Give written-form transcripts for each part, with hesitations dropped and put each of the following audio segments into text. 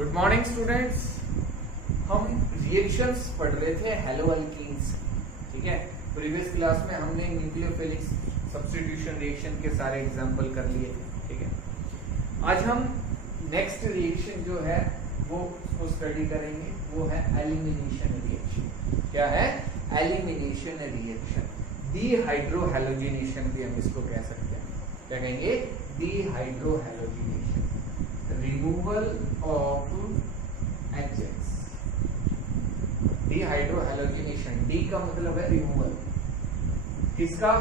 Good morning students. हम reactions पढ़ रहे थे हेलो अल्कीन्स। ठीक है, प्रीवियस क्लास में हमने न्यूक्लियोफिलिक सब्स्टिट्यूशन रिएक्शन के सारे एग्जांपल कर लिए थे। ठीक है, आज हम नेक्स्ट रिएक्शन जो है वो उसको स्टडी करेंगे, वो है एलिमिनेशन रिएक्शन। क्या है? Elimination reaction. डीहाइड्रोहैलोजिनेशन भी हम इसको कह सकते हैं। क्या कहेंगे? डीहाइड्रोहैलोजिनेशन, रिमूवल ऑफ HX। डीहाइड्रोहैलोजिनेशन, डी का मतलब है रिमूवल, किसका?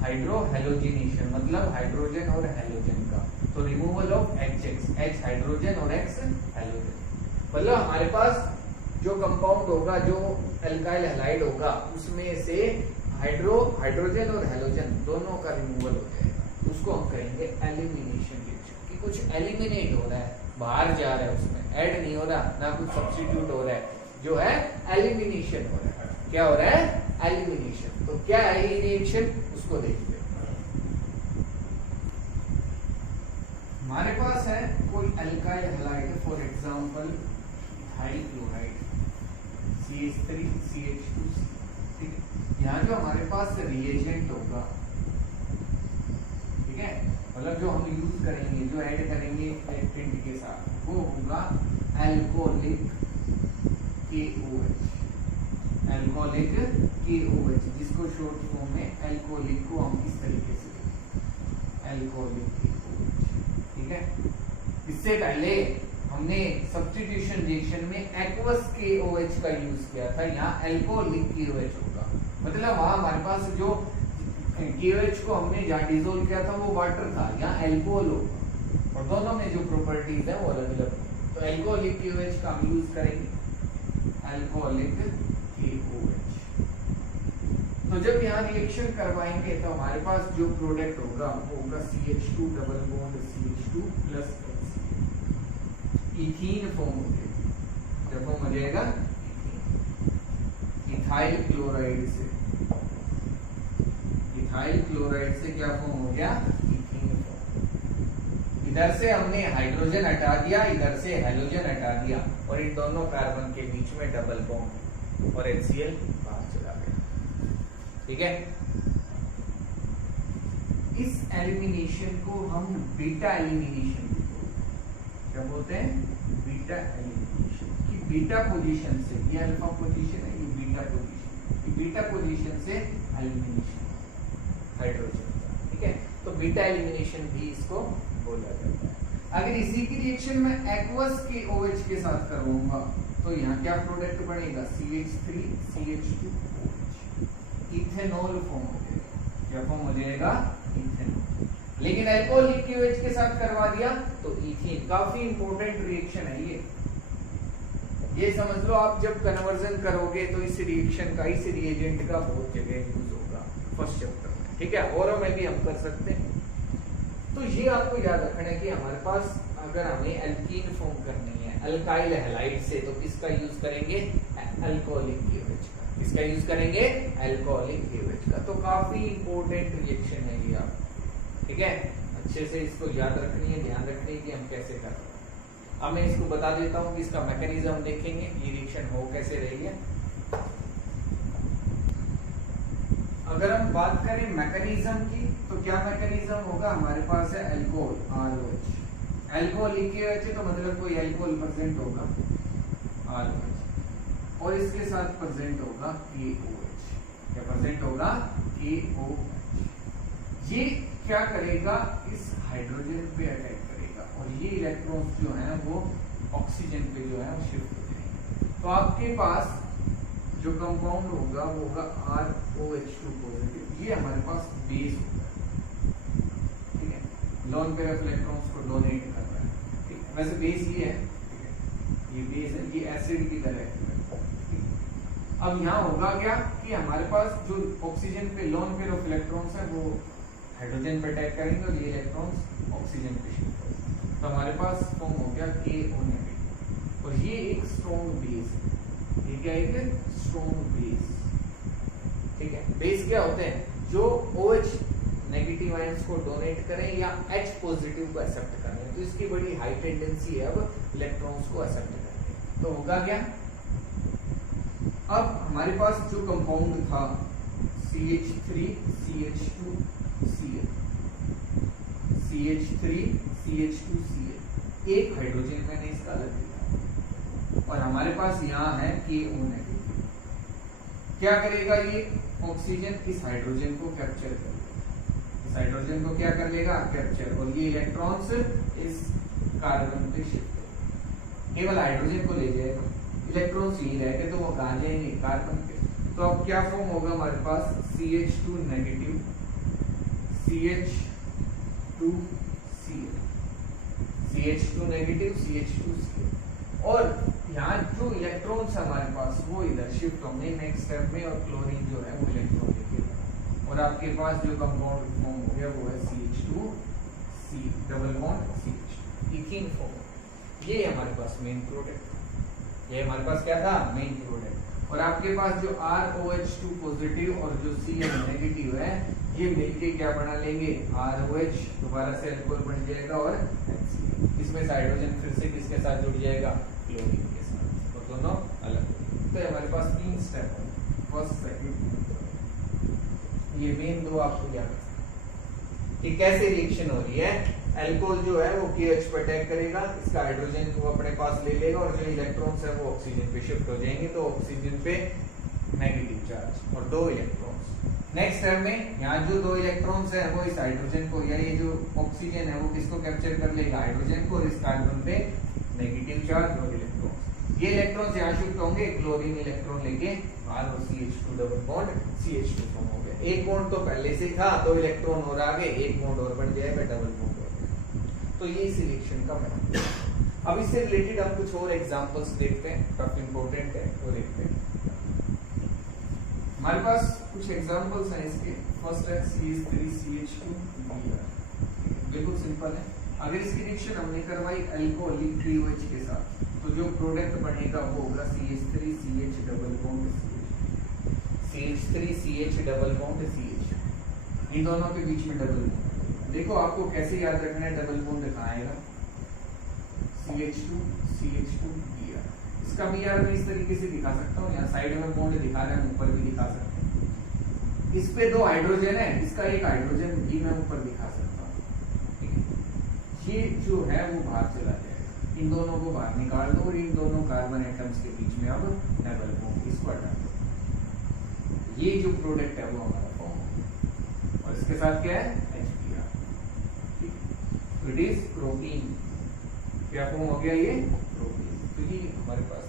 हाइड्रोहैलोजिनेशन मतलब हाइड्रोजन और हैलोजन का। तो removal of HX, H hydrogen और X हैलोजन। मतलब हमारे पास जो कंपाउंड होगा, जो एल्काइल हैलाइड होगा, उसमें से हाइड्रोजन और हैलोजन दोनों का रिमूवल हो जाएगा। उसको हम कहेंगे एलिमिनेशन रिएक्शन। कि कुछ एलिमिनेट हो रहा है, बाहर जा रहा है, उसमें ऐड नहीं हो रहा, ना कुछ सब्स्टिट्यूट हो रहा है, जो है एलिमिनेशन हो रहा है। क्या हो रहा है? एलिमिनेशन। तो क्या है ये रिएक्शन, उसको देखते हैं। हमारे पास है कोई alkyl halide, for example ethyl chloride CH3CH2। ठीक है, यहाँ जो हमारे पास रिएजेंट होगा, ठीक है, मतलब जो हम यूज करेंगे, जो ऐड करेंगे रिएक्टेंट के साथ, वो होगा अल्कोहलिक KOH। अल्कोहलिक KOH, जिसको शॉर्ट फॉर्म में अल्कोहलिक को हम इस तरीके से अल्कोहलिक KOH। ठीक है, इससे पहले हमने सब्स्टिट्यूशन रिएक्शन में एक्वस KOH का यूज किया था। यहाँ अल्कोहलिक KOH होगा, मतलब वहां हमारे पास जो KOH को हमने जहाँ डिसोल्व किया था वो वाटर था, यहाँ अल्कोहल होगा, और दोनों में जो प्रॉपर्टीज है वो अलग अलग। तो अल्कोहलिक KOH का हम यूज करेंगे, अल्कोहलिक KOH। तो जब यहाँ रिएक्शन करवाएंगे तो हमारे पास जो प्रोडक्ट होगा वो होगा CH2 double bond CH2 plus ethene form हो जाएगा। जब फॉर्म हो जाएगा इथाइल क्लोराइड से, इथाइल क्लोराइड से क्या फॉर्म हो गया? Ethene form. इधर से हमने हाइड्रोजन हटा दिया, इधर से हैलोजन हटा दिया, और इन दोनों कार्बन के बीच में डबल बॉन्ड और HCl बाहर चला गया। ठीक है, इस एलिमिनेशन को हम बीटा एलिमिनेशन क्या बोलते हैं? Beta elimination. कि बीटा पोजीशन से, ये अल्फा पोजीशन है, ये बीटा पोजीशन, ये बीटा पोजीशन से एलिमिनेशन हाइड्रोजन का। ठीक है, तो बीटा एलिमिनेशन भी इसको बोला जाता है। अगर इसी की रिएक्शन में एक्वस KOH के साथ करूंगा तो यहाँ क्या प्रोडक्ट बनेगा? CH3CH2OH, इथेनॉल फॉर्म हो जाएगा। क्या फॉर्म हो जाएगा? इथेनॉल। लेकिन अल्कोहलिक KOH के साथ करवा दिया तो इथीन। काफी इंपॉर्टेंट रिएक्शन है ये समझ लो। आप जब कन्वर्जन करोगे तो इस रिएक्शन का, इस रिएजेंट का बहुत जगह यूज होगा फर्स्ट चैप्टर में। ठीक है, और में भी हम कर सकते हैं। तो ये आपको याद रखना है कि हमारे पास अगर हमें एल्कीन फॉर्म करनी है अल्काइल हैलाइड से, तो किसका यूज करेंगे? अल्कोहलिक KOH का। किसका यूज करेंगे? अल्कोहलिक KOH का। तो काफी इंपॉर्टेंट रिएक्शन है ये आप, ठीक है, अच्छे से इसको याद रखनी है, ध्यान रखनी है कि हम कैसे कर रहे हैं। अब मैं इसको बता देता हूँ कि इसका मैकेनिज्म देखेंगे, ये रिएक्शन हो कैसे रही है। अगर हम बात करें मैकेनिज्म की, तो क्या मैकेनिज्म होगा? हमारे पास है अल्कोहल ROH, अल्कोहलिक KOH है तो मतलब कोई अल्कोहल प्रेजेंट होगा ROH, और इसके साथ प्रेजेंट होगा KOH। क्या प्रेजेंट होगा? KOH। ये क्या करेगा? इस हाइड्रोजन पे अटैक करेगा, और ये इलेक्ट्रॉन्स जो हैं वो ऑक्सीजन पे जो है वो शिफ्ट हो जाएंगे। तो आपके पास जो कंपाउंड होगा वो होगा ROH2 पॉजिटिव। ये हमारे पास बेस होगा, ठीक है, लोन पेयर ऑफ इलेक्ट्रॉन्स को डोनेट कर रहा है। ठीक है, वैसे बेस ये है, ठीक है, ये बेस है, ये एसिड की तरह है। अब यहाँ होगा क्या कि हमारे पास जो ऑक्सीजन पे लोन पेयर ऑफ इलेक्ट्रॉन्स है वो हाइड्रोजन पे अटैक करेंगे, और ये इलेक्ट्रॉन्स ऑक्सीजन पे शिफ्ट होंगे। तो हमारे पास फॉर्म हो गया KO नेगेटिव, और ये एक स्ट्रॉन्ग बेस है। ये क्या है? Strong base. ठीक है, बेस क्या होते हैं? जो OH नेगेटिव आयंस को डोनेट करें या H पॉजिटिव को एक्सेप्ट करें। तो इसकी बड़ी हाई टेंडेंसी है अब इलेक्ट्रॉन्स को एक्सेप्ट करने की। तो होगा क्या, अब हमारे पास जो कंपाउंड था CH3 CH2 Cl, CH3 CH2 Cl, एक हाइड्रोजन मैंने इसका अलग लिया और हमारे पास यहाँ है KO नेगेटिव। क्या करेगा ये ऑक्सीजन, इस हाइड्रोजन को कैप्चर कर लेगा, इस हाइड्रोजन को क्या कर लेगा, कैप्चर, और ये इलेक्ट्रॉन्स इस कार्बन पे शिफ्ट होगा, केवल हाइड्रोजन को ले जाएगा, इलेक्ट्रॉन्स यही रहेंगे तो वो कहाँ जाएंगे, कार्बन पे। तो अब क्या फॉर्म होगा हमारे पास, CH2 negative CH2 Cl, CH2 negative CH2 Cl, और यहाँ जो इलेक्ट्रॉन्स हमारे पास वो इधर शिफ्ट होंगे नेक्स्ट स्टेप में, और क्लोरीन जो है वो इलेक्ट्रॉन लेके, और आपके पास जो कंपाउंड फॉर्म हो गया वो है CH2C double bond CH2 ethene form. ये हमारे पास मेन प्रोडक्ट, ये हमारे पास क्या था, मेन प्रोडक्ट। और आपके पास जो ROH2 पॉजिटिव और जो Cl नेगेटिव है ये मिलके क्या बना लेंगे, ROH, दोबारा से अल्कोहल बन जाएगा, और HCl, इसमें हाइड्रोजन फिर से किसके साथ जुड़ जाएगा, क्लोरीन के साथ, तो दोनों अलग। तो हमारे पास 3 स्टेप है, फर्स्ट सेकंड, ये मेन दो आपको याद रखना कि कैसे रिएक्शन हो रही है। अल्कोहल जो है वो KH पर अटैक करेगा, इसका हाइड्रोजन को अपने पास ले लेगा, और जो इलेक्ट्रॉन्स है वो ऑक्सीजन पे शिफ्ट हो जाएंगे, तो ऑक्सीजन पे नेगेटिव चार्ज और 2 इलेक्ट्रॉन्स। नेक्स्ट स्टेप में यहाँ जो 2 इलेक्ट्रॉन्स है वो इस हाइड्रोजन को, या ये जो ऑक्सीजन है वो किसको कैप्चर कर लेगा, हाइड्रोजन को, और इस कार्बन पे नेगेटिव चार्ज और इलेक्ट्रॉन्स। ये इलेक्ट्रॉन्स यहाँ शिफ्ट होंगे, क्लोरीन इलेक्ट्रॉन लेके R और CH2 double bond CH2 form हो गया। एक बॉन्ड तो पहले से था, 2 इलेक्ट्रॉन और आगे, एक बॉन्ड और बढ़ जाएगा, डबल बॉन्ड हो गया। तो ये इस रिएक्शन का मेथड। अब इससे रिलेटेड हम कुछ और एग्जांपल्स देखते हैं, काफी इंपॉर्टेंट है, वो देखते हैं। हमारे पास कुछ एग्जांपल्स हैं इसके। फर्स्ट है CH3CH2 Br, बिल्कुल सिंपल है। अगर इसकी रिएक्शन हमने करवाई अल्कोहलिक KOH के साथ, तो जो प्रोडक्ट बनेगा वो होगा CH3CH double bond CH3CH double bond CH, इन दोनों के बीच में डबल बॉन्ड। देखो आपको कैसे याद रखना है, डबल बॉन्ड कहाँ आएगा, CH2 Br। इसका Br मैं इस तरीके से दिखा सकता हूँ, यहाँ साइड में बॉन्ड दिखा रहे हैं, ऊपर भी दिखा सकते हैं। इस पे 2 हाइड्रोजन है, इसका एक हाइड्रोजन भी मैं ऊपर दिखा सकता हूँ, ठीक है। ये जो है वो बाहर चला जाएगा, इन दोनों को बाहर निकाल दो, और इन दोनों कार्बन एटम्स के बीच में अब डबल बॉन्ड, इसको हटा दो। ये जो प्रोडक्ट है वो हमारा फॉर्म है, और इसके साथ क्या है, HBr, ठीक। तो इट इज प्रोटीन, क्या फॉर्म हो गया ये, प्रोटीन। तो ये हमारे पास,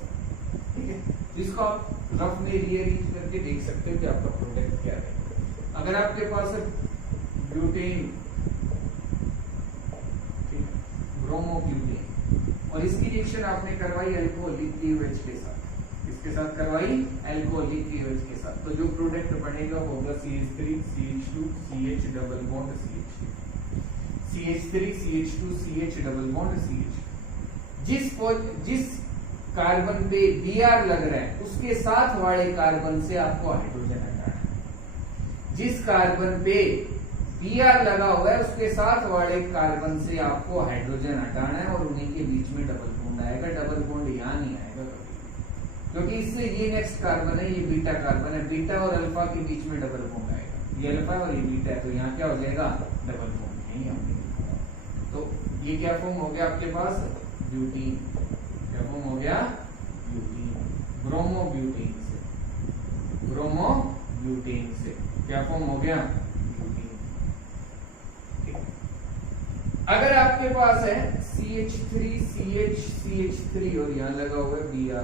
ठीक है। जिसको आप रफ में रीअरेंज करके देख सकते हो कि आपका प्रोडक्ट क्या है। अगर आपके पास ब्यूटेन, ब्रोमोब्यूटेन, और इसकी रिएक्शन आपने करवाई अल्कोहलिक KOH के साथ, इसके साथ करवाई अल्कोहलिक KOH के साथ, तो जो प्रोडक्ट बनेगा वो होगा CH3CH2 CH double bond CH, CH3CH2 CH double bond CH। जिस कार्बन पे Br लग रहा है उसके साथ वाले कार्बन से आपको हाइड्रोजन हटाना है। जिस कार्बन पे Br लगा हुआ है उसके साथ वाले कार्बन से आपको हाइड्रोजन हटाना है, और उन्हीं के बीच में डबल बॉन्ड आएगा। डबल बॉन्ड यहाँ नहीं आएगा कभी, क्योंकि इससे ये नेक्स्ट कार्बन है, ये बीटा कार्बन है, बीटा और अल्फा के बीच में डबल बॉन्ड आएगा। ये अल्फा और ये बीटा है, तो यहाँ क्या हो जाएगा, डबल बॉन्ड, यही हमने लिखा। तो ये क्या फॉर्म हो गया आपके पास, ब्यूटीन। क्या फॉर्म हो गया, ब्यूटीन। ब्रोमोब्यूटेन से क्या फॉर्म हो गया, ब्यूटीन। अगर आपके पास है CH3CH3 और यहाँ लगा हुआ है Br,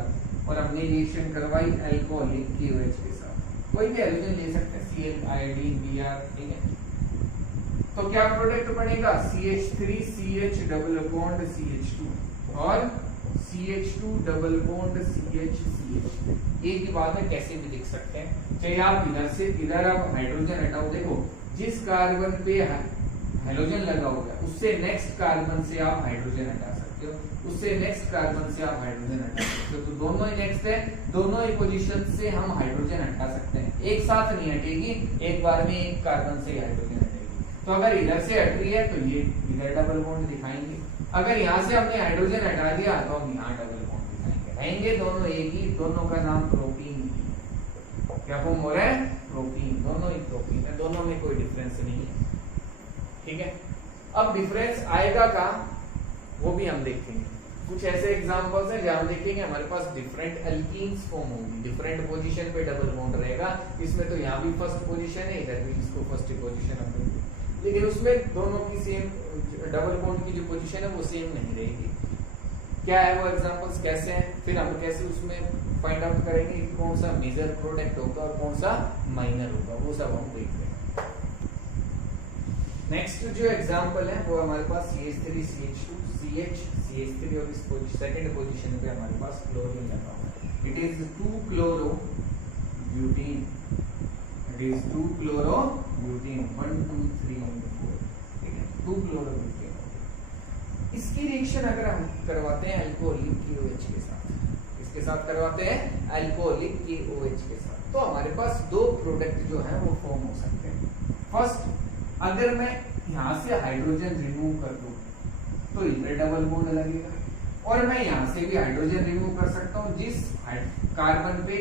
और हमने रिएक्शन करवाई अल्कोहलिक KOH के साथ, कोई भी हाइड्रोजन ले सकते हैं, Cl, आयोडीन, Br, ठीक है। तो क्या प्रोडक्ट बनेगा, CH3CH डबल बॉन्ड CH2 और CH2 डबल बॉन्ड CH। एक ही बात है, कैसे भी लिख सकते हैं, चाहे आप इधर से इधर आप हाइड्रोजन हटाओ। देखो जिस कार्बन पे हाइड्रोजन लगा होगा उससे नेक्स्ट कार्बन से आप हाइड्रोजन हटा सकते हो, उससे नेक्स्ट कार्बन से आप हाइड्रोजन हटा सकते हो। तो दोनों ही नेक्स्ट है, दोनों ही पोजीशन से हम हाइड्रोजन हटा सकते हैं, एक साथ नहीं हटेगी, एक बार में एक कार्बन से हाइड्रोजन हटेगी। तो अगर इधर से हट रही है तो ये इधर डबल बॉन्ड दिखाएंगे, अगर यहाँ से हमने हाइड्रोजन हटा दिया तो हम यहाँ डबल बॉन्ड दिखाएंगे। रहेंगे दोनों एक ही, दोनों का नाम प्रोटीन। क्या फॉर्म हो रहा है? प्रोटीन। दोनों ही प्रोटीन है, दोनों में कोई डिफरेंस नहीं है। ठीक है, अब डिफरेंस आएगा कहाँ वो भी हम देखेंगे। कुछ ऐसे एग्जांपल्स हैं जहां हम देखेंगे हमारे पास डिफरेंट एल्कीन्स फॉर्म होंगी, डिफरेंट पोजीशन पे डबल बॉन्ड रहेगा। इसमें तो यहाँ भी फर्स्ट पोजीशन है, इधर भी इसको फर्स्ट पोजीशन हम देंगे, लेकिन उसमें दोनों की सेम डबल बॉन्ड की जो पोजीशन है वो सेम नहीं रहेगी। क्या है वो एग्जांपल्स, कैसे हैं, फिर हम कैसे उसमें फाइंड आउट करेंगे कि कौन सा मेजर प्रोडक्ट होगा और कौन सा माइनर होगा, वो सब हम देखते हैं। नेक्स्ट जो एग्जांपल है वो हमारे पास CH3CH2 CH CH3 और इस सेकंड पोजीशन पे हमारे पास क्लोरीन लगा हुआ है। It is 2-chloro-butene, it is 2-chloro-butene 1 2 3 4, ठीक है, 2-chloro-butene। इसकी रिएक्शन अगर हम करवाते हैं अल्कोहलिक KOH के साथ, इसके साथ करवाते हैं अल्कोहलिक KOH के साथ, तो हमारे पास दो प्रोडक्ट जो है वो फॉर्म हो सकते हैं। फर्स्ट, अगर मैं यहाँ से हाइड्रोजन रिमूव कर दूं तो इधर डबल बॉन्ड लगेगा, और मैं यहाँ से भी हाइड्रोजन रिमूव कर सकता हूँ जिस कार्बन पे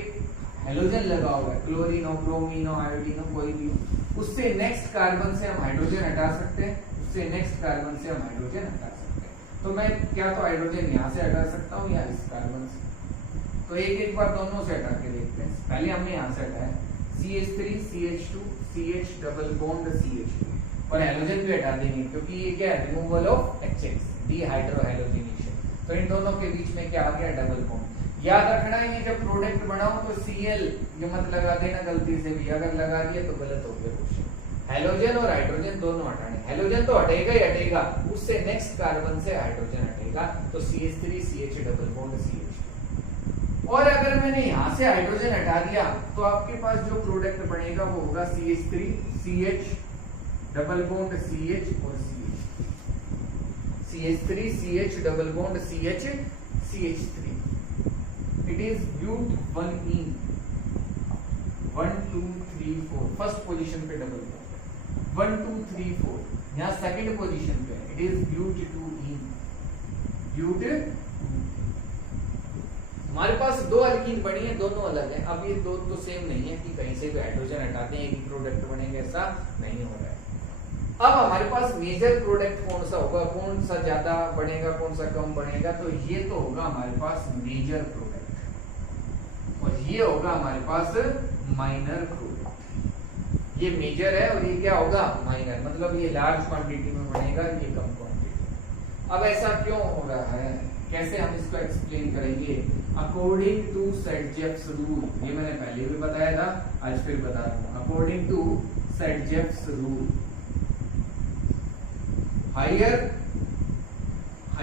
हेलोजन लगा हुआ है, क्लोरीन हो, ब्रोमीन हो, आयोडीन हो, कोई भी हो, उससे नेक्स्ट कार्बन से हम हाइड्रोजन हटा सकते हैं, उससे नेक्स्ट कार्बन से हम हाइड्रोजन हटा सकते हैं। तो मैं क्या तो हाइड्रोजन यहाँ से हटा सकता हूँ या इस कार्बन से, तो एक एक बार दोनों से हटा के देखते हैं। पहले हमने यहाँ से हटाया CH3 CH2 CH double bond CH2, और हेलोजन भी हटा देंगे क्योंकि ये क्या है, रिमूवल ऑफ HX, डीहाइड्रोहेलोजिनेशन। तो इन दोनों के बीच में क्या आ गया, डबल बॉन्ड। याद रखना है ये जब प्रोडक्ट बनाओ तो Cl ये मत लगा देना गलती से भी, अगर लगा दिया तो गलत हो गया क्वेश्चन। हेलोजन और हाइड्रोजन दोनों हटाने, हेलोजन तो हटेगा ही हटेगा, उससे नेक्स्ट कार्बन से हाइड्रोजन हटेगा, तो CH3 CH double bond CH2। और अगर मैंने यहाँ से हाइड्रोजन हटा दिया तो आपके पास जो प्रोडक्ट बनेगा वो होगा CH3 CH double bond CH और CH, CH3 CH double bond CH CH3। It is but 1-ene 1 2 3 4, first position पे डबल बॉन्ड 1 2 3 4, यहाँ सेकंड पोजीशन पे it is but 2-ene but. हमारे पास दो अल्कीन बनी है, दोनों अलग हैं। अब ये दो तो सेम नहीं है कि कहीं से भी हाइड्रोजन हटाते हैं एक ही प्रोडक्ट बनेगा, ऐसा नहीं हो रहा है। अब हमारे पास मेजर प्रोडक्ट कौन सा होगा, कौन सा ज्यादा बनेगा, कौन सा कम बनेगा, तो ये तो होगा हमारे पास मेजर प्रोडक्ट और ये होगा हमारे पास माइनर प्रोडक्ट। ये मेजर है और ये क्या होगा, माइनर, मतलब ये लार्ज क्वांटिटी में बनेगा, ये कम क्वांटिटी। अब ऐसा क्यों हो रहा है, कैसे हम इसको एक्सप्लेन करेंगे? अकॉर्डिंग टू सेडजेक्स रूल, ये मैंने पहले भी बताया था, आज फिर बता दूं। According to Saytzeff's rule, higher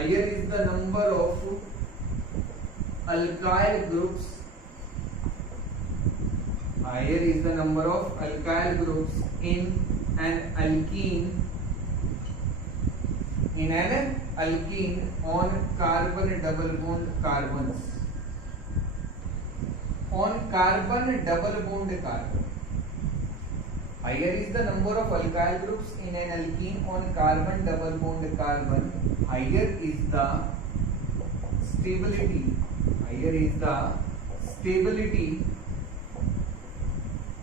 is the number of alkyl groups, higher is the number of alkyl groups in an alkene on carbon double bond carbons, on carbon double bond carbon. Higher is the number of alkyl groups in an alkene on carbon double bond carbon. Higher is the stability. Higher is the stability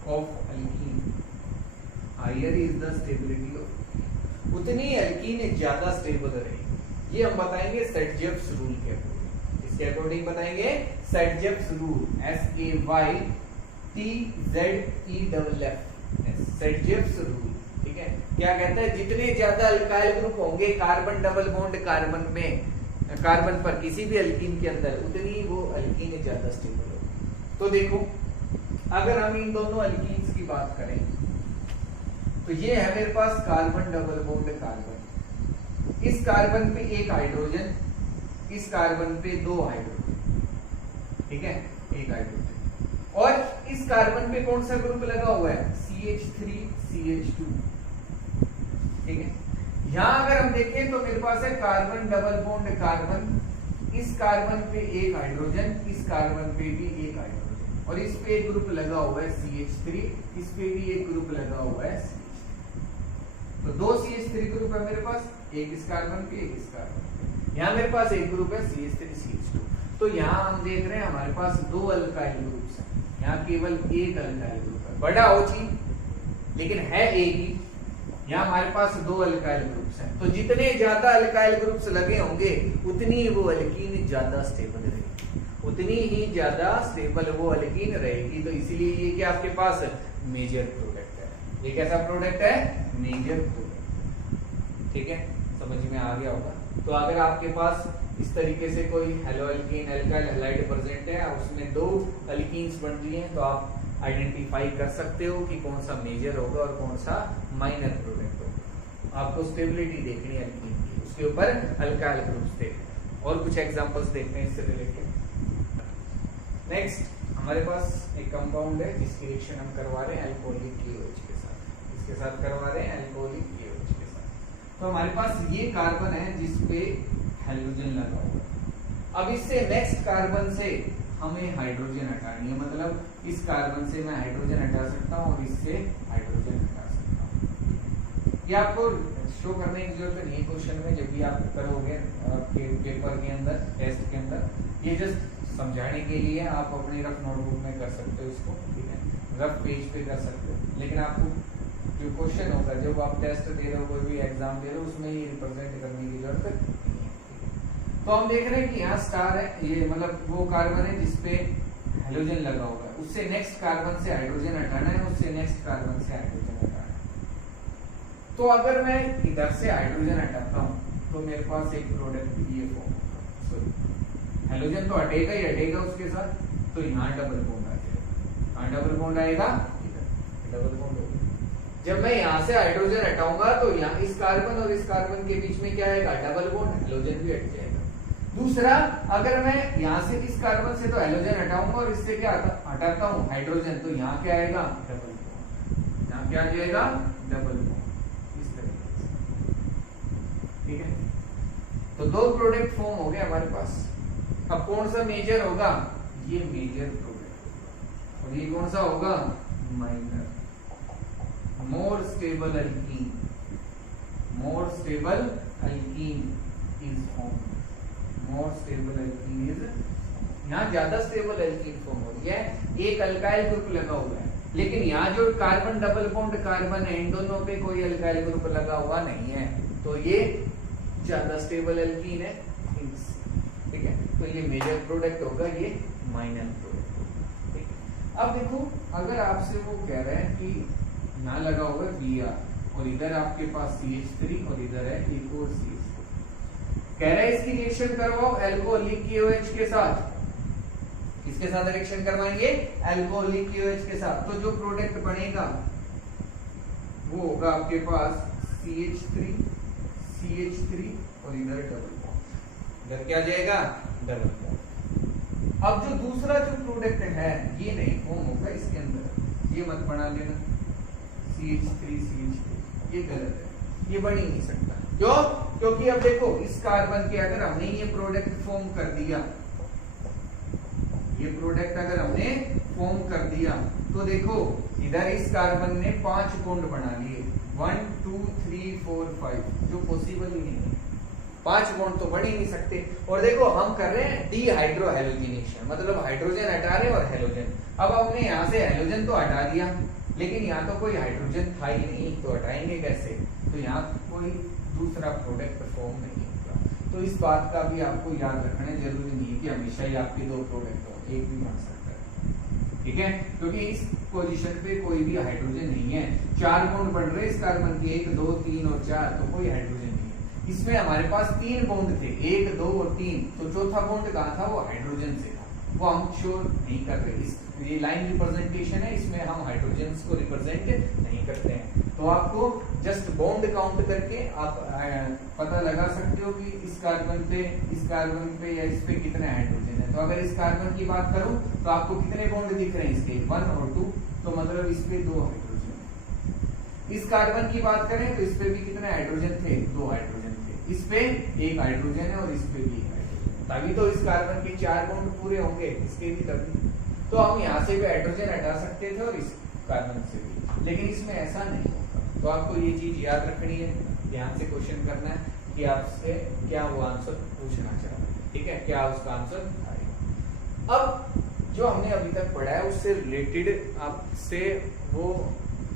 of alkene. Higher is the stability of, उतनी alkene ज्यादा stable रहेगी। ये हम बताएंगे सेडजेक्स rule के according. इसके according बताएंगे सेडजेक्स rule, SAYTZEFF, सेडजेक्स rule. ठीक है, क्या कहता है, जितने ज्यादा अल्काइल ग्रुप होंगे कार्बन डबल बॉन्ड कार्बन में, कार्बन पर किसी भी अल्कीन के अंदर, उतनी वो अल्कीन ज्यादा स्टेबल होगी। तो देखो, अगर हम इन दोनों अल्कीन्स की बात करें तो ये है मेरे पास कार्बन डबल बॉन्ड कार्बन, इस कार्बन पे एक हाइड्रोजन, इस कार्बन पे दो हाइड्रोजन, ठीक है, एक हाइड्रोजन, और इस कार्बन पे कौन सा ग्रुप लगा हुआ है, CH3 CH2, ठीक है। यहां अगर हम देखें तो मेरे पास है कार्बन डबल बॉन्ड कार्बन, इस कार्बन पे एक हाइड्रोजन, इस कार्बन पे भी एक हाइड्रोजन, और इस पे एक ग्रुप लगा हुआ है CH3, इस पे भी एक ग्रुप लगा हुआ है CH3। तो 2 CH3 ग्रुप है मेरे पास, एक इस कार्बन पे, एक इस कार्बन पे। यहाँ मेरे पास एक ग्रुप है CH3 CH2। तो यहाँ हम देख रहे हैं हमारे पास 2 अल्काइल ग्रुप्स हैं, यहाँ केवल एक अल्काइल ग्रुप है, बड़ा हो चीज लेकिन है एक ही। यहाँ हमारे पास 2 अल्काइल ग्रुप्स हैं, तो जितने ज्यादा अल्काइल ग्रुप्स लगे होंगे उतनी वो एल्कीन ज्यादा स्टेबल रहेगी, उतनी ही ज्यादा स्टेबल वो एल्कीन रहेगी। तो इसीलिए ये क्या आपके पास मेजर प्रोडक्ट है। ये कैसा प्रोडक्ट है? Major product. ठीक है, समझ में आ गया होगा। तो अगर आपके पास इस तरीके से कोई hello alkene alkyl halide present है, उसमें 2 एल्कीन्स बन रही हैं, तो आप आइडेंटिफाई कर सकते हो कि कौन सा मेजर होगा और कौन सा माइनर प्रोडक्ट होगा। आपको स्टेबिलिटी देखनी है एल्कीन की, उसके ऊपर अल्काइल ग्रुप्स देखने। और कुछ एग्जांपल्स देखते हैं इससे रिलेटेड। नेक्स्ट हमारे पास एक कंपाउंड है जिसकी रिएक्शन हम करवा रहे हैं अल्कोहलिक KOH के साथ, इसके साथ करवा रहे हैं अल्कोहलिक KOH के साथ। तो हमारे पास ये कार्बन है जिसपे हाइड्रोजन लगा हुआ है। अब इससे नेक्स्ट कार्बन से हमें हाइड्रोजन हटानी है, मतलब इस कार्बन से मैं हाइड्रोजन हटा सकता हूँ और इससे हाइड्रोजन हटा सकता हूँ। ये आपको शो करने की जरूरत नहीं है क्वेश्चन में, जब भी आप करोगे आपके पेपर के अंदर, टेस्ट के अंदर, ये जस्ट समझाने के लिए आप अपनी रफ नोटबुक में कर सकते हो इसको, ठीक है, रफ पेज पे कर सकते हो। लेकिन आपको जो क्वेश्चन होगा जब आप टेस्ट दे रहे हो, कोई भी एग्जाम दे रहे हो, उसमें ये रिप्रेजेंट करने की जरूरत नहीं है। तो हम देख रहे हैं कि यहाँ स्टार है, ये मतलब वो कार्बन है जिसपे हाइड्रोजन लगा हुआ है, उससे नेक्स्ट कार्बन से हाइड्रोजन हटाना है, उससे नेक्स्ट कार्बन से हाइड्रोजन हटाना है। तो अगर मैं इधर से हाइड्रोजन हटाता हूँ तो मेरे पास एक प्रोडक्ट ये फॉर्म होगा, सॉरी हाइड्रोजन तो हटेगा ही हटेगा उसके साथ, तो यहाँ डबल बॉन्ड आ जाएगा। यहाँ डबल बॉन्ड आएगा, इधर डबल बॉन्ड होगा। जब मैं यहाँ से हाइड्रोजन हटाऊंगा तो यहाँ इस कार्बन और इस कार्बन के बीच में क्या आएगा? डबल बॉन्ड, हाइड्रोजन भी हट जाएगा। दूसरा, अगर मैं यहाँ से इस कार्बन से तो हाइड्रोजन हटाऊंगा और इससे क्या हटाता हूँ? हाइड्रोजन, तो यहाँ क्या आएगा? Double bond. यहाँ क्या आ जाएगा? डबल बॉन्ड, इस तरीके से। ठीक है, तो 2 प्रोडक्ट फॉर्म हो गए हमारे पास। अब कौन सा मेजर होगा? ये मेजर प्रोडक्ट होगा, और ये कौन सा होगा? Minor. More stable alkene, more stable alkene is form, more stable alkene is, यहाँ ज्यादा स्टेबल एल्कीन फॉर्म हो रही है। एक अल्काइल ग्रुप लगा हुआ है, लेकिन यहाँ जो कार्बन डबल बॉन्ड कार्बन है, इन दोनों पे कोई अल्काइल ग्रुप लगा हुआ नहीं है, तो ये ज्यादा स्टेबल एल्कीन है। ठीक है, तो ये मेजर प्रोडक्ट होगा, ये माइनर प्रोडक्ट होगा। ठीक है, अब देखो, अगर आपसे वो कह रहे हैं कि यहाँ लगा हुआ है Br और इधर आपके पास CH3 और इधर है एक और CH4, कह रहे हैं इसकी रिएक्शन करवाओ अल्कोहलिक KOH के साथ। किसके साथ रिएक्शन करवाएंगे? अल्कोहलिक KOH के साथ। तो जो प्रोडक्ट बनेगा वो होगा आपके पास CH3 और इधर डबल बॉन्ड, इधर क्या जाएगा? Double bond. अब जो दूसरा जो प्रोडक्ट है ये नहीं फॉर्म होगा इसके अंदर, ये मत बना लेना CH3 ये गलत है, ये बन ही नहीं सकता। क्यों? क्योंकि अब देखो, इस कार्बन के अगर हमने ये प्रोडक्ट फॉर्म कर दिया, ये प्रोडक्ट अगर हमने फॉर्म कर दिया, तो देखो इधर इस कार्बन ने 5 बॉन्ड बना लिए, 1 2 3 4 5, जो पॉसिबल ही नहीं है। 5 बॉन्ड तो बन ही नहीं सकते। और देखो हम कर रहे हैं डीहाइड्रो हैलोजिनेशन, मतलब हाइड्रोजन हटा रहे और हैलोजन। अब हमने यहाँ से हैलोजन तो हटा दिया, लेकिन यहाँ तो कोई हाइड्रोजन था ही नहीं, तो हटाएंगे कैसे? तो यहाँ कोई दूसरा प्रोडक्ट फॉर्म नहीं होगा। तो इस बात का भी आपको याद रखना जरूरी नहीं है कि हमेशा ही आपके 2 प्रोडक्ट हो, एक भी बन सकता है। ठीक है, क्योंकि इस पोजीशन पे कोई भी हाइड्रोजन नहीं है। 4 बॉन्ड बन रहे इस कार्बन के, 1 2 3 और 4, तो कोई हाइड्रोजन नहीं है। इसमें हमारे पास 3 बॉन्ड थे, 1 2 और 3, तो चौथा बॉन्ड कहाँ था? वो हाइड्रोजन से था, वो हम श्योर नहीं कर रहे। ये लाइन रिप्रेजेंटेशन है, इसमें हम हाइड्रोजन को रिप्रेजेंट नहीं करते हैं। तो आपको जस्ट बॉन्ड काउंट करके आप पता लगा सकते हो कि इस कार्बन पे या इस पे कितने हाइड्रोजन है। तो अगर इस कार्बन की बात करूं तो आपको कितने बॉन्ड दिख रहे हैं इसके? 1 और 2, तो मतलब इस पे 2 हाइड्रोजन। इस कार्बन की बात करें तो इस पे भी कितने हाइड्रोजन थे? 2 हाइड्रोजन थे। इस पे 1 हाइड्रोजन है और इस पे भी 1 हाइड्रोजन, तभी तो इस कार्बन के 4 बॉन्ड पूरे होंगे, इसके भी तभी। तो हम यहाँ से भी हाइड्रोजन हटा सकते थे और इस कार्बन से भी, लेकिन इसमें ऐसा नहीं होगा। तो आपको ये चीज याद रखनी है, ध्यान से क्वेश्चन करना है कि आपसे क्या वो आंसर पूछना चाह रहे हैं, ठीक है, क्या उसका आंसर आएगा। अब जो हमने अभी तक पढ़ा है उससे रिलेटेड आपसे वो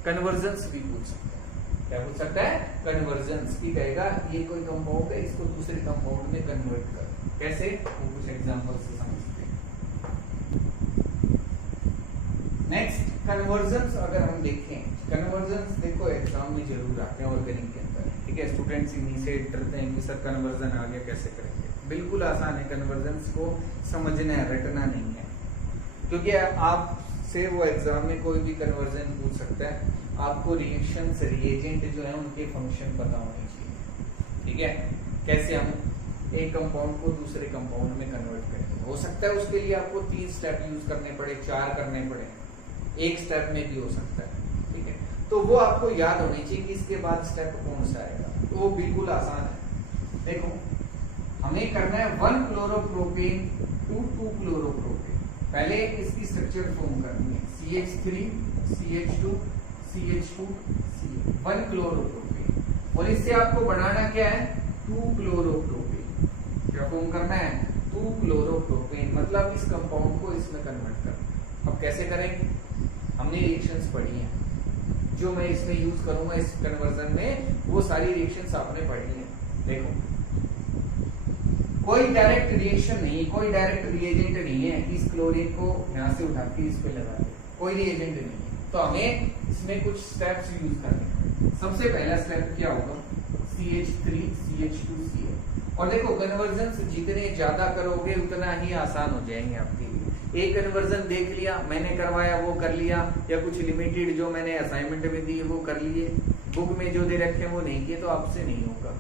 कन्वर्जन्स भी पूछ सकते हैं। क्या पूछ सकता है? कन्वर्जन्स की कहेगा ये कोई कंपाउंड है, इसको दूसरे कंपाउंड में कन्वर्ट कर, कैसे, वो कुछ एग्जांपल से समझते हैं। नेक्स्ट कन्वर्जन्स अगर हम देखें, कन्वर्जन्स देखो एग्जाम में जरूर आते हैं ऑर्गेनिक के अंदर, ठीक है। स्टूडेंट्स इन्हीं से डरते हैं कि सर कन्वर्जन आ गया कैसे करेंगे। बिल्कुल आसान है, कन्वर्जन्स को समझना है, रटना नहीं है, क्योंकि आपसे वो एग्जाम में कोई भी कन्वर्जन पूछ सकता है। आपको रिएक्शंस, रिएजेंट जो है उनके फंक्शन पता होने चाहिए, ठीक है। कैसे हम एक कंपाउंड को दूसरे कंपाउंड में कन्वर्ट करेंगे, हो सकता है उसके लिए आपको 3 स्टेप यूज करने पड़े, 4 करने पड़े, एक स्टेप में भी हो सकता है, ठीक है। तो वो आपको याद होनी चाहिए कि इसके बाद स्टेप कौन सा आएगा, तो वो बिल्कुल आसान है। देखो हमें करना है 1 क्लोरोप्रोपेन टू 2 क्लोरोप्रोपेन। पहले इसकी स्ट्रक्चर फॉर्म करनी है, CH3 CH2 CH2 CH, 1 chloropropane, और इससे आपको बनाना क्या है, 2 क्लोरोप्रोपेन। क्या फॉर्म करना है, 2 क्लोरोप्रोपेन, मतलब इस कंपाउंड को इसमें कन्वर्ट करना। अब कैसे करेंगे, हमने रिएक्शंस पढ़ी हैं, जो मैं इसमें यूज करूंगा इस कन्वर्जन में, वो सारी रिएक्शंस आपने पढ़ी हैं। देखो कोई डायरेक्ट रिएक्शन नहीं, कोई डायरेक्ट रिएजेंट नहीं है कि इस क्लोरीन को यहां से उठा के इस पे लगा दे, कोई रिएजेंट नहीं है। तो हमें इसमें कुछ स्टेप्स यूज करने हैं। सबसे पहला स्टेप क्या होगा, CH3 CH2 Cl। और देखो कन्वर्जन जितने ज्यादा करोगे उतना ही आसान हो जाएंगे आपके लिए। एक कन्वर्जन देख लिया, मैंने करवाया वो कर लिया, या कुछ लिमिटेड जो मैंने असाइनमेंट में दिए वो कर लिए, बुक में जो दे रखे वो नहीं किए, तो आपसे नहीं होगा।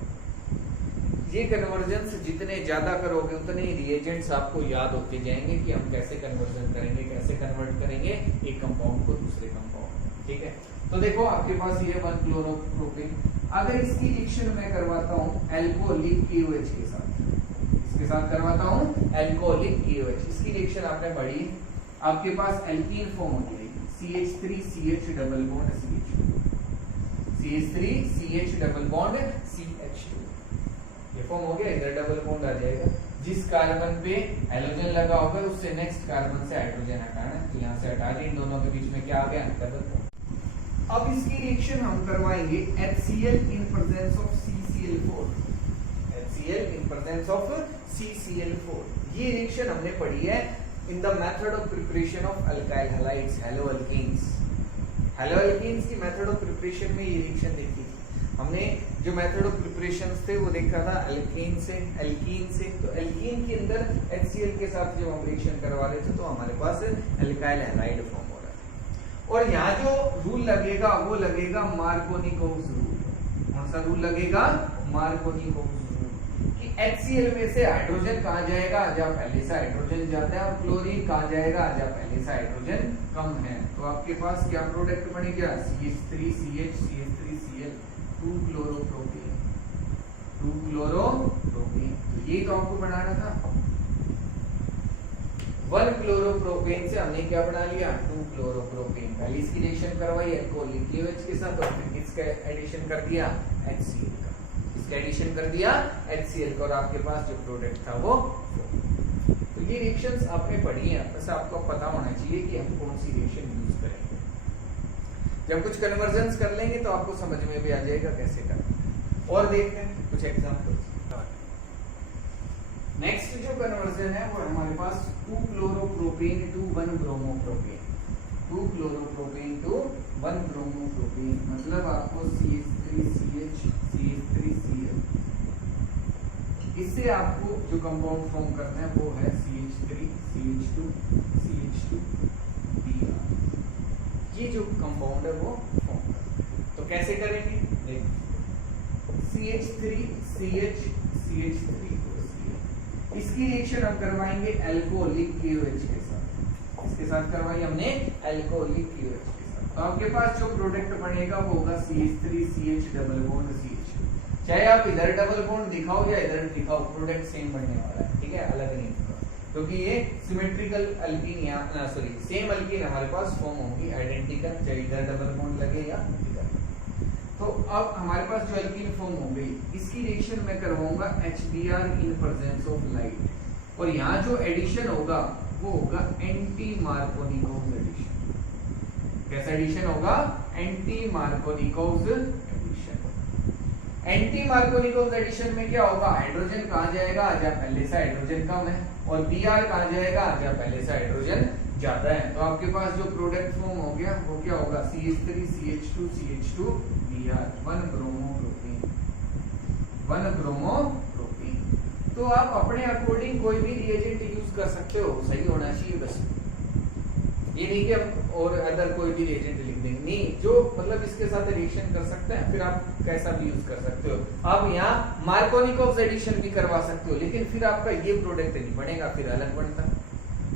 ये कन्वर्जन्स जितने ज्यादा करोगे उतने ही रिएजेंट्स आपको याद होते जाएंगे कि हम कैसे कन्वर्जन करेंगे, कैसे कन्वर्ट करेंगे एक कंपाउंड को दूसरे कंपाउंड, ठीक है। तो देखो आपके पास ये 1 क्लोरोप्रोपेन, अगर इसकी रिएक्शन मैं करवाता हूँ अल्कोहलिक KOH के साथ, इसके साथ करवाता हूँ अल्कोहलिक KOH, इसकी रिएक्शन आपने पढ़ी, आपके पास एल्कीन फॉर्म हो जाएगी, CH3 CH double bond CH2, CH3 CH double bond CH2, ये फॉर्म हो गया, इधर डबल बॉन्ड आ जाएगा। जिस कार्बन पे हाइड्रोजन लगा होगा उससे नेक्स्ट कार्बन से हाइड्रोजन हटाना, तो यहाँ से हटा दें, इन दोनों के बीच में क्या आ गया, डबल बॉन्ड। अब इसकी रिएक्शन हम करवाएंगे HCl in presence of CCl4, HCl in presence of CCl4। ये रिएक्शन हमने पढ़ी है in the method of preparation of alkyl halides, haloalkanes. Haloalkanes की मेथड ऑफ प्रिपरेशन में ये रिएक्शन देखी थी हमने। जो मेथड ऑफ प्रिपरेशन थे वो देखा था अल्कीन से, एल्कीन से। तो एल्कीन के अंदर HCl के साथ जो हम रिएक्शन करवा रहे थे तो हमारे पास अल्काइल हैलाइड फॉर्म हो रहा था। और यहाँ जो रूल लगेगा वो लगेगा मार्कोनिकोव्स रूल। कौन सा रूल लगेगा, मार्कोनिकोव्स रूल, कि HCl में से हाइड्रोजन कहाँ जाएगा, जहाँ पहले से हाइड्रोजन जाता है, और क्लोरीन कहाँ जाएगा, जहाँ पहले से हाइड्रोजन कम है। तो आपके पास क्या प्रोडक्ट बनेगा, CH3 CH CH3 Cl, 2 chloropropane, 2 chloropropane. तो ये तो आपको बनाना था। 1 क्लोरोप्रोपेन से हमने क्या बना लिया, 2 क्लोरोप्रोपेन। पहले इसकी रिएक्शन करवाई अल्कोहलिक KOH के साथ, और फिर इसका एडिशन कर दिया HCl का, इसका एडिशन कर दिया HCl का, और आपके पास जो प्रोडक्ट था वो। तो ये रिएक्शंस आपने पढ़ी हैं, बस आपको पता होना चाहिए कि हम कौन सी रिएक्शन यूज करेंगे। जब कुछ कन्वर्जन्स कर लेंगे तो आपको समझ में भी आ जाएगा कैसे करना। और देखते हैं कुछ एग्जांपल्स। नेक्स्ट जो कन्वर्जन है वो हमारे पास 2 chloropropane to 1 bromopropane, 2 chloropropane to 1 bromopropane, मतलब आपको CH3 CH CH3 Cl, इससे आपको जो कंपाउंड फॉर्म करना है वो है CH3 CH2 CH2 Br। ये जो कंपाउंड है वो फॉर्म करना है। तो कैसे करेंगे, देखो CH3 CH CH3 इसकी रिएक्शन हम करवाएंगे अल्कोहलिक KOH के साथ, इसके साथ करवाई हमने अल्कोहलिक KOH के साथ। तो आपके पास जो प्रोडक्ट बनेगा वो होगा CH3 CH double bond CH2। चाहे आप इधर डबल बॉन्ड दिखाओ या इधर दिखाओ, प्रोडक्ट सेम बनने वाला है, ठीक है, अलग नहीं होगा, क्योंकि ये सिमेट्रिकल अल्कीन यहाँ सॉरी सेम अल्कीन हमारे पास फॉर्म होगी, आइडेंटिकल, चाहे इधर डबल बॉन्ड लगे या इधर। तो अब हमारे पास जो एल्कीन फॉर्म हो गई, इसकी रिएक्शन मैं करवाऊंगा HBr in presence of light, और यहाँ जो एडिशन होगा वो होगा एंटी मार्कोनिकोव एडिशन। कैसा एडिशन होगा? Anti Markovnikov addition. Anti Markovnikov addition में क्या होगा? हाइड्रोजन कहाँ जाएगा? जहाँ पहले से हाइड्रोजन कम है, और Br कहाँ जाएगा? जहाँ पहले से हाइड्रोजन ज्यादा है। तो आपके पास जो प्रोडक्ट फॉर्म हो गया वो क्या होगा? CH3 CH2 CH2 Br, 1 ब्रोमोप्रोपीन, 1 ब्रोमोप्रोपीन। तो आप अपने अकॉर्डिंग कोई भी रिएजेंट यूज कर सकते हो, सही होना चाहिए बस। ये नहीं कि आप और अदर कोई भी रिएजेंट लिख देंगे, नहीं, जो मतलब इसके साथ रिएक्शन कर सकते हैं, फिर आप कैसा भी यूज कर सकते हो। आप यहाँ मार्कोनिकोव एडिशन भी करवा सकते हो, लेकिन फिर आपका ये प्रोडक्ट नहीं बनेगा, फिर अलग बनता।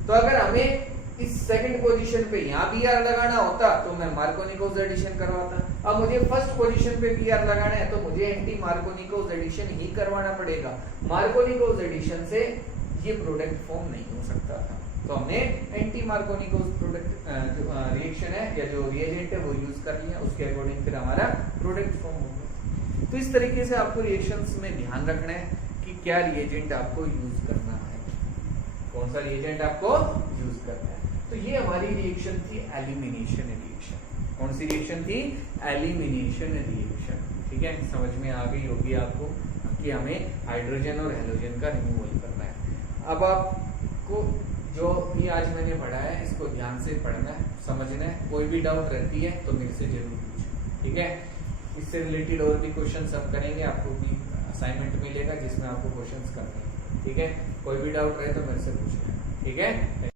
तो अगर हमें इस सेकंड पोजीशन पे यहाँ Br लगाना होता तो मैं मार्कोनिकोव एडिशन करवाता। अब मुझे फर्स्ट पोजीशन पे Br लगाना है तो मुझे एंटी मार्कोनिकोव एडिशन ही करवाना पड़ेगा। मार्कोनिकोव एडिशन से ये प्रोडक्ट फॉर्म नहीं हो सकता था, तो हमने एंटी मार्कोनिकोव प्रोडक्ट जो रिएक्शन है या जो रिएजेंट है वो यूज कर लिया, उसके अकॉर्डिंग फिर हमारा प्रोडक्ट फॉर्म हो गया। तो इस तरीके से आपको रिएक्शंस में ध्यान रखना है कि क्या रिएजेंट आपको यूज करना है, कौन सा रिएजेंट आपको यूज करना है। तो ये हमारी रिएक्शन थी एलिमिनेशन रिएक्शन। कौन सी रिएक्शन थी? Elimination reaction. ठीक है, समझ में आ गई होगी आपको कि हमें हाइड्रोजन और हेलोजन का रिमूवल करना है। अब आपको जो भी आज मैंने पढ़ा है इसको ध्यान से पढ़ना है, समझना है। कोई भी डाउट रहती है तो मेरे से जरूर पूछें, ठीक है। इससे रिलेटेड और भी क्वेश्चन सब करेंगे, आपको भी असाइनमेंट मिलेगा जिसमें आपको क्वेश्चंस करने हैं, ठीक है। कोई भी डाउट रहे तो मेरे से पूछें, ठीक है।